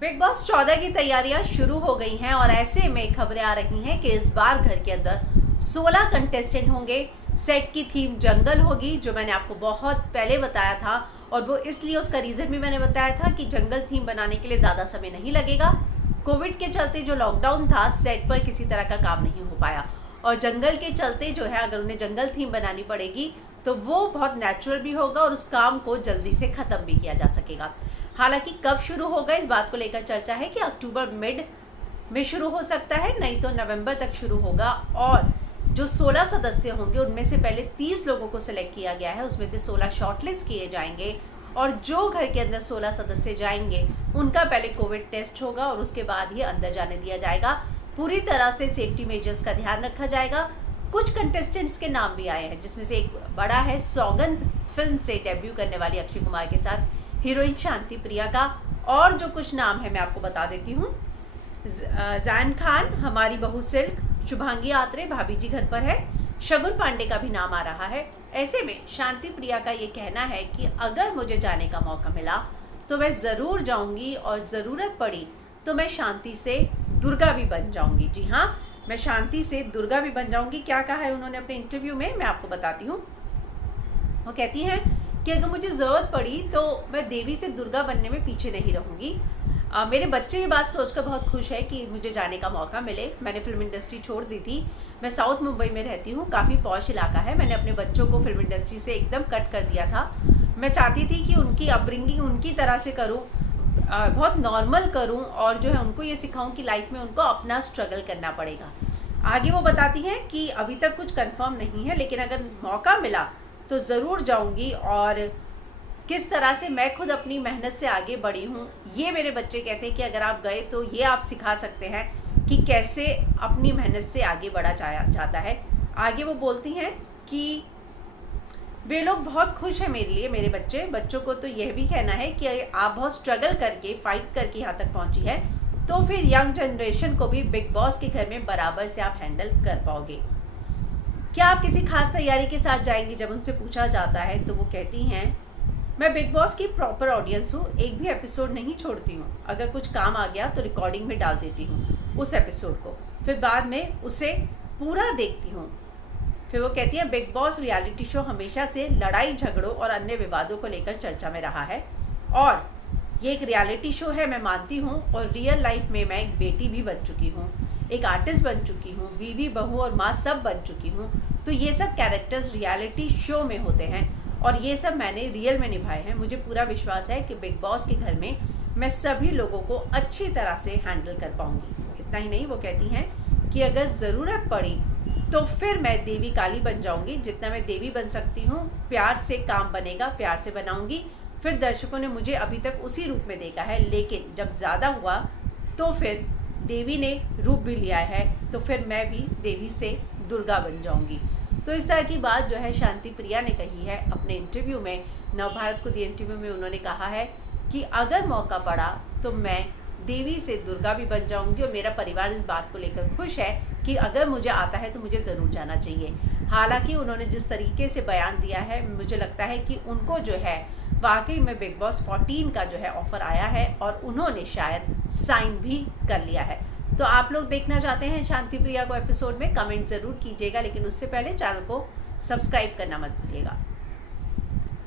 Big boss 14 की तैयारियां शुरू हो गई हैं और ऐसे में खबरें आ रही हैं कि इस बार घर के अंदर 16 कंटेस्टेंट होंगे। सेट की थीम जंगल होगी, जो मैंने आपको बहुत पहले बताया था, और वो इसलिए उसका रीज़न भी मैंने बताया था कि जंगल थीम बनाने के लिए ज़्यादा समय नहीं लगेगा। कोविड के चलते जो लॉकडाउन था, सेट पर किसी तरह का काम नहीं हो पाया, और जंगल के चलते जो है अगर उन्हें जंगल थीम बनानी पड़ेगी तो वो बहुत नेचुरल भी होगा और उस काम को जल्दी से ख़त्म भी किया जा सकेगा। हालांकि कब शुरू होगा इस बात को लेकर चर्चा है कि अक्टूबर मिड में शुरू हो सकता है, नहीं तो नवंबर तक शुरू होगा। और जो 16 सदस्य होंगे उनमें से पहले 30 लोगों को सिलेक्ट किया गया है, उसमें से 16 शॉर्टलिस्ट किए जाएंगे और जो घर के अंदर 16 सदस्य जाएंगे उनका पहले कोविड टेस्ट होगा और उसके बाद ही अंदर जाने दिया जाएगा। पूरी तरह से सेफ्टी मेजर्स का ध्यान रखा जाएगा। कुछ कंटेस्टेंट्स के नाम भी आए हैं, जिसमें से एक बड़ा है सौगंध फिल्म से डेब्यू करने वाली अक्षय कुमार के साथ हीरोइन शांति प्रिया का, और जो कुछ नाम है मैं आपको बता देती हूँ। जैन खान, हमारी बहू सिल्क, शुभांगी आत्रे, भाभी जी घर पर है, शगुन पांडे का भी नाम आ रहा है। ऐसे में शांति प्रिया का ये कहना है कि अगर मुझे जाने का मौका मिला तो मैं ज़रूर जाऊंगी और ज़रूरत पड़ी तो मैं शांति से दुर्गा भी बन जाऊंगी। जी हाँ, मैं शांति से दुर्गा भी बन जाऊंगी। क्या कहा है उन्होंने अपने इंटरव्यू में, मैं आपको बताती हूँ। वो कहती हैं कि अगर मुझे ज़रूरत पड़ी तो मैं देवी से दुर्गा बनने में पीछे नहीं रहूँगी। मेरे बच्चे ये बात सोचकर बहुत खुश है कि मुझे जाने का मौका मिले। मैंने फिल्म इंडस्ट्री छोड़ दी थी, मैं साउथ मुंबई में रहती हूँ, काफ़ी पॉश इलाका है। मैंने अपने बच्चों को फिल्म इंडस्ट्री से एकदम कट कर दिया था। मैं चाहती थी कि उनकी अपब्रिंगिंग उनकी तरह से करूँ, बहुत नॉर्मल करूँ, और जो है उनको ये सिखाऊँ कि लाइफ में उनको अपना स्ट्रगल करना पड़ेगा। आगे वो बताती हैं कि अभी तक कुछ कंफर्म नहीं है, लेकिन अगर मौका मिला तो ज़रूर जाऊंगी, और किस तरह से मैं खुद अपनी मेहनत से आगे बढ़ी हूँ ये मेरे बच्चे कहते हैं कि अगर आप गए तो ये आप सिखा सकते हैं कि कैसे अपनी मेहनत से आगे बढ़ा जाता है। आगे वो बोलती हैं कि वे लोग बहुत खुश हैं मेरे लिए, मेरे बच्चों को तो यह भी कहना है कि आप बहुत स्ट्रगल करके, फाइट करके यहाँ तक पहुँची है, तो फिर यंग जनरेशन को भी बिग बॉस के घर में बराबर से आप हैंडल कर पाओगे। क्या आप किसी खास तैयारी के साथ जाएंगी? जब उनसे पूछा जाता है तो वो कहती हैं, मैं बिग बॉस की प्रॉपर ऑडियंस हूँ, एक भी एपिसोड नहीं छोड़ती हूँ। अगर कुछ काम आ गया तो रिकॉर्डिंग में डाल देती हूँ उस एपिसोड को, फिर बाद में उसे पूरा देखती हूँ। फिर वो कहती है, बिग बॉस रियलिटी शो हमेशा से लड़ाई झगड़ों और अन्य विवादों को लेकर चर्चा में रहा है, और ये एक रियलिटी शो है, मैं मानती हूँ। और रियल लाइफ में मैं एक बेटी भी बन चुकी हूँ, एक आर्टिस्ट बन चुकी हूँ, बीवी, बहू और माँ सब बन चुकी हूँ। तो ये सब कैरेक्टर्स रियलिटी शो में होते हैं और ये सब मैंने रियल में निभाए हैं। मुझे पूरा विश्वास है कि बिग बॉस के घर में मैं सभी लोगों को अच्छी तरह से हैंडल कर पाऊँगी। इतना ही नहीं, वो कहती हैं कि अगर ज़रूरत पड़ी तो फिर मैं देवी काली बन जाऊँगी। जितना मैं देवी बन सकती हूँ, प्यार से काम बनेगा, प्यार से बनाऊँगी। फिर दर्शकों ने मुझे अभी तक उसी रूप में देखा है, लेकिन जब ज़्यादा हुआ तो फिर देवी ने रूप भी लिया है, तो फिर मैं भी देवी से दुर्गा बन जाऊंगी। तो इस तरह की बात जो है शांति प्रिया ने कही है अपने इंटरव्यू में। नवभारत को दिए इंटरव्यू में उन्होंने कहा है कि अगर मौका पड़ा तो मैं देवी से दुर्गा भी बन जाऊंगी, और मेरा परिवार इस बात को लेकर खुश है कि अगर मुझे आता है तो मुझे ज़रूर जाना चाहिए। हालांकि उन्होंने जिस तरीके से बयान दिया है, मुझे लगता है कि उनको जो है वाकई में बिग बॉस 14 का जो है ऑफ़र आया है और उन्होंने शायद साइन भी कर लिया है। तो आप लोग देखना चाहते हैं शांति प्रिया को एपिसोड में, कमेंट ज़रूर कीजिएगा, लेकिन उससे पहले चैनल को सब्सक्राइब करना मत भूलिएगा।